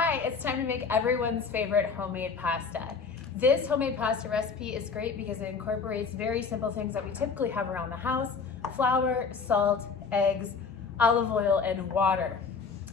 Hi, it's time to make everyone's favorite homemade pasta. This homemade pasta recipe is great because it incorporates very simple things that we typically have around the house: flour, salt, eggs, olive oil, and water.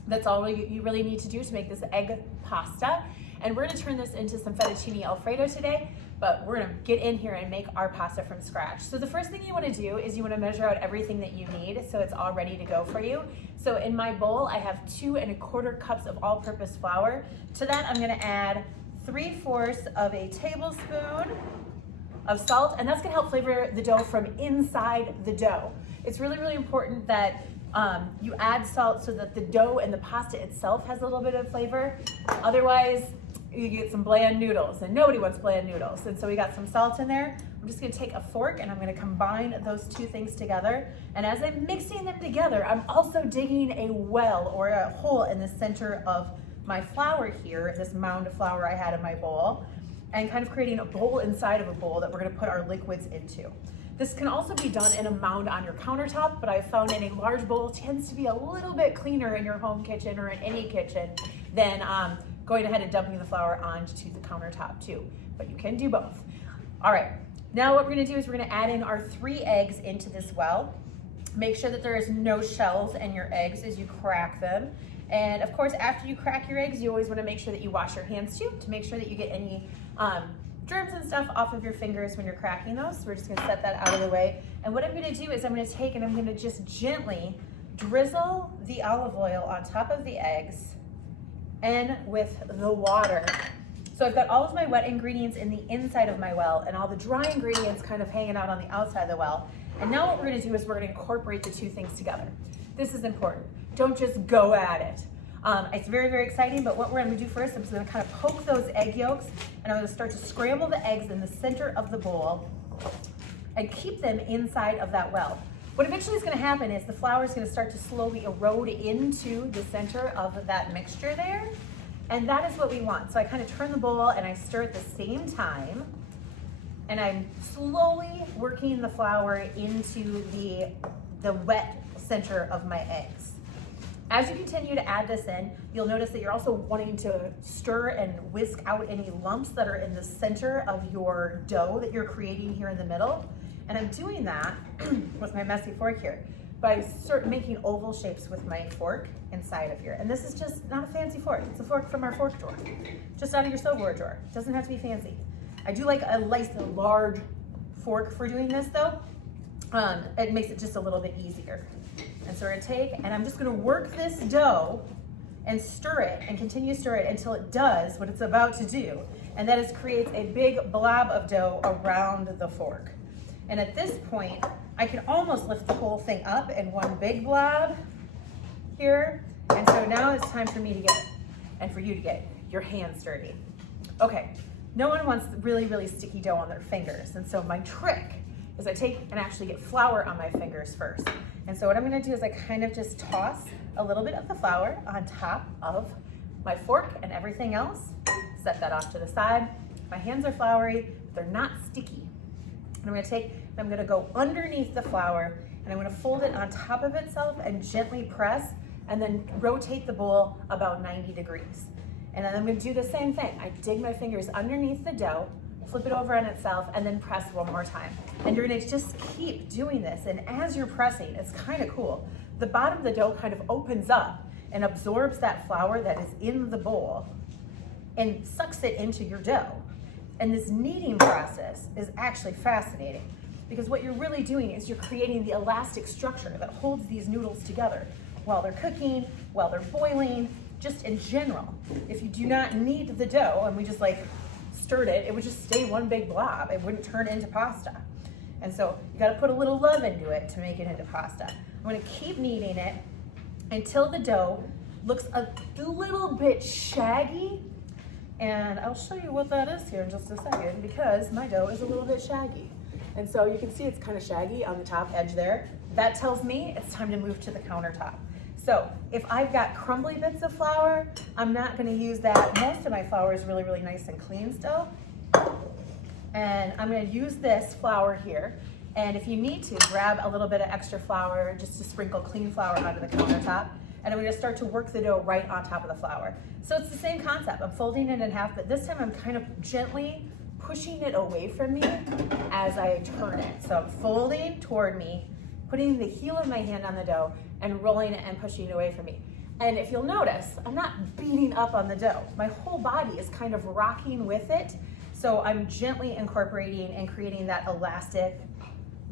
That's all you really need to do to make this egg pasta. And we're gonna turn this into some fettuccine alfredo today, but we're gonna get in here and make our pasta from scratch. So the first thing you wanna do is you wanna measure out everything that you need so it's all ready to go for you. So in my bowl, I have 2 1/4 cups of all-purpose flour. To that, I'm gonna add 3/4 of a tablespoon of salt, and that's gonna help flavor the dough from inside the dough. It's really, really important that you add salt so that the dough and the pasta itself has a little bit of flavor. Otherwise, you get some bland noodles, and nobody wants bland noodles. And so we got some salt in there. I'm just gonna take a fork and I'm gonna combine those 2 things together. And as I'm mixing them together, I'm also digging a well or a hole in the center of my flour here, this mound of flour I had in my bowl, and kind of creating a bowl inside of a bowl that we're gonna put our liquids into. This can also be done in a mound on your countertop, but I found in a large bowl tends to be a little bit cleaner in your home kitchen or in any kitchen than going ahead and dumping the flour onto the countertop too, but you can do both. All right, now what we're gonna do is we're gonna add in our 3 eggs into this well. Make sure that there is no shells in your eggs as you crack them. And of course, after you crack your eggs, you always wanna make sure that you wash your hands too, to make sure that you get any germs and stuff off of your fingers when you're cracking those. So we're just gonna set that out of the way. And what I'm gonna do is I'm gonna take and I'm gonna just gently drizzle the olive oil on top of the eggs and with the water. So I've got all of my wet ingredients in the inside of my well and all the dry ingredients kind of hanging out on the outside of the well. And now what we're gonna do is we're gonna incorporate the 2 things together. This is important. Don't just go at it. It's very, very exciting, but what we're gonna do first is I'm gonna kind of poke those egg yolks and I'm gonna start to scramble the eggs in the center of the bowl and keep them inside of that well. What eventually is gonna happen is the flour is gonna start to slowly erode into the center of that mixture there, and that is what we want. So I kind of turn the bowl and I stir at the same time, and I'm slowly working the flour into the wet center of my eggs. As you continue to add this in, you'll notice that you're also wanting to stir and whisk out any lumps that are in the center of your dough that you're creating here in the middle. And I'm doing that with my messy fork here by making oval shapes with my fork inside of here. And this is just not a fancy fork. It's a fork from our fork drawer, just out of your silverware drawer. It doesn't have to be fancy. I do like a large fork for doing this though. It makes it just a little bit easier. And so we're gonna take, and I'm just gonna work this dough and stir it and continue to stir it until it does what it's about to do. And that is creates a big blob of dough around the fork. And at this point, I can almost lift the whole thing up in one big blob here. And so now it's time for me to get, and for you to get your hands dirty. Okay, no one wants really, really sticky dough on their fingers. And so my trick is I take and actually get flour on my fingers first. And so what I'm gonna do is I kind of just toss a little bit of the flour on top of my fork and everything else. Set that off to the side. My hands are floury, they're not sticky. And I'm gonna take, and I'm gonna go underneath the flour and I'm gonna fold it on top of itself and gently press and then rotate the bowl about 90 degrees. And then I'm gonna do the same thing. I dig my fingers underneath the dough, flip it over on itself, and then press one more time. And you're gonna just keep doing this. And as you're pressing, it's kind of cool. The bottom of the dough kind of opens up and absorbs that flour that is in the bowl and sucks it into your dough. And this kneading process is actually fascinating because what you're really doing is you're creating the elastic structure that holds these noodles together while they're cooking, while they're boiling, just in general. If you do not knead the dough and we just stirred it, it would just stay one big blob. It wouldn't turn into pasta. And so you gotta put a little love into it to make it into pasta. I'm gonna keep kneading it until the dough looks a little bit shaggy. And I'll show you what that is here in just a second because my dough is a little bit shaggy. And so you can see it's kind of shaggy on the top edge there. That tells me it's time to move to the countertop. So if I've got crumbly bits of flour, I'm not gonna use that. Most of my flour is really, really nice and clean still. And I'm gonna use this flour here. And if you need to, grab a little bit of extra flour just to sprinkle clean flour onto the countertop. and I'm gonna start to work the dough right on top of the flour. So it's the same concept. I'm folding it in half, but this time I'm kind of gently pushing it away from me as I turn it. So I'm folding toward me, putting the heel of my hand on the dough and rolling it and pushing it away from me. And if you'll notice, I'm not beating up on the dough. My whole body is kind of rocking with it. So I'm gently incorporating and creating that elastic,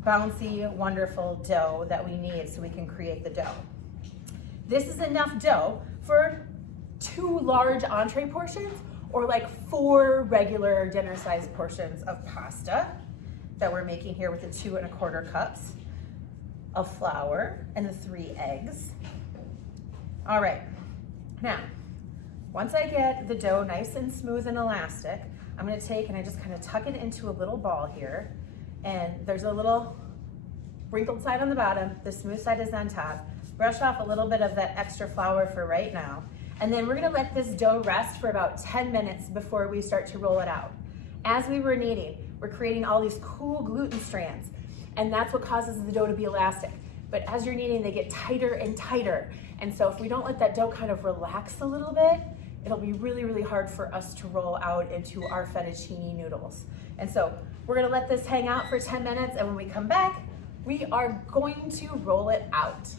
bouncy, wonderful dough that we need so we can create the dough. This is enough dough for 2 large entree portions or like 4 regular dinner-sized portions of pasta that we're making here with the 2 1/4 cups of flour and the 3 eggs. All right, now, once I get the dough nice and smooth and elastic, I'm gonna take and I just kind of tuck it into a little ball here, and there's a little wrinkled side on the bottom, the smooth side is on top. Brush off a little bit of that extra flour for right now, and then we're gonna let this dough rest for about 10 minutes before we start to roll it out. As we were kneading, we're creating all these cool gluten strands, and that's what causes the dough to be elastic. But as you're kneading, they get tighter and tighter. And so if we don't let that dough kind of relax a little bit, it'll be really, really hard for us to roll out into our fettuccine noodles. And so we're gonna let this hang out for 10 minutes, and when we come back, we are going to roll it out.